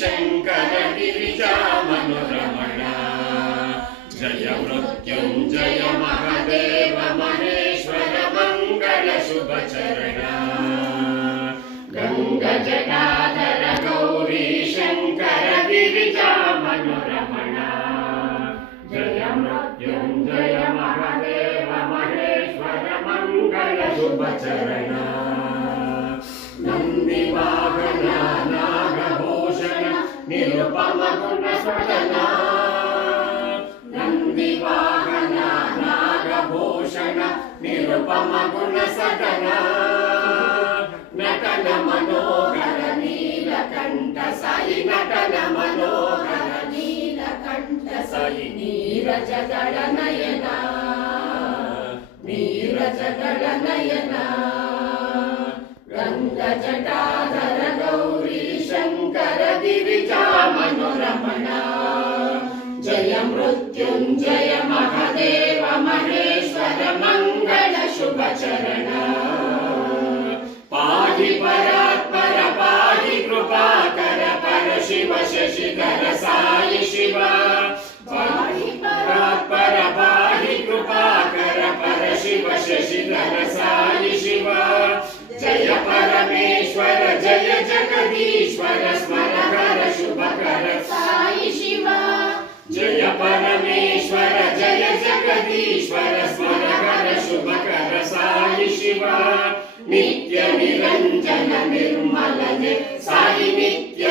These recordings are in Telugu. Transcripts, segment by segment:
శంకర గిరిజామనురమణ జయ మృత్యుంజయ మహదేవ మహేశ్వర మంగళ శుభ చరణ గంగ జటాధర గౌరీ శంకర గిరిజామనురమణ జయ మృత్యుంజయ మహదేవ మహేశ్వర మంగళ శుభ చరణ నంది వాహన నాగభూషణ నిరుపమ సదన నటన మనోహర నీలకంఠ సాయి నటన మనోహర నీలకంఠ సాయి నీరజగడ నయన గిరిజామనురమణ జయ మృత్యుంజయ మహదేవ మహేశ్వర మంగళ శుభ చరణ పాహి పరాత్పర పాహి కృపాకర పర శివ శశిధర సాయి శివ పాహి పరాత్పర పాహి కృపాకర పర శివ శశిధర సాయి శివ జయ పరమేశ్వర జయ జగదీశ్వర స్మర హర శుభకర సాయి శివ జయ పరమేశ్వర జయ జగదీశ్వర స్మర హర శుభకర సాయి శివ నిత్య నిరంజన నిర్మలనే సాయి నిత్య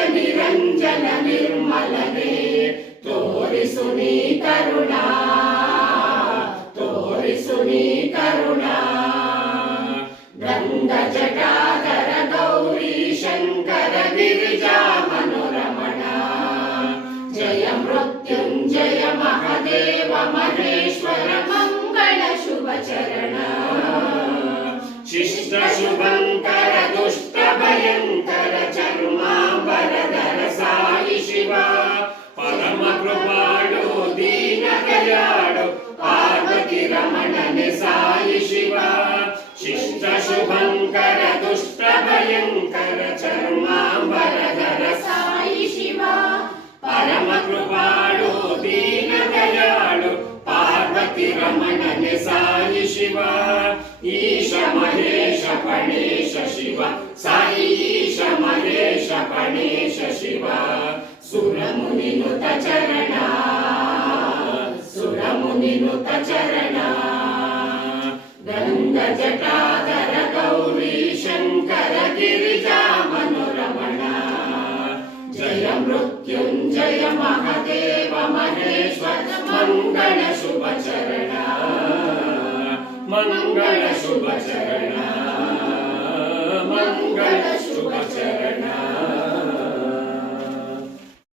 మృత్యుంజయ మహదేవ మహేశ్వర మంగళ శుభ చరణ శిష్ట శుభంకర దుష్ట భయంకర చర్మాంబరధర సాయి శివ పరమ కృపాడు దీన దయాడు పార్వతి రమణని సాయి శివ శిష్ట శుభంకర దుష్ట భయంకర సాయి శివ ఈశ మహేశ పణేశ శివ సాయి ఈశ మహేశ పణేశ శివ సురముని నుత చరణ సురముని నుత చరణ గంగ జటాధర గౌరీ శంకర గిరిజా మనోరమణ జయ మృత్యుంజయ మహదేవ మహేశ్వర మంగళ శుభ చరణ మంగళ శుభ చరణ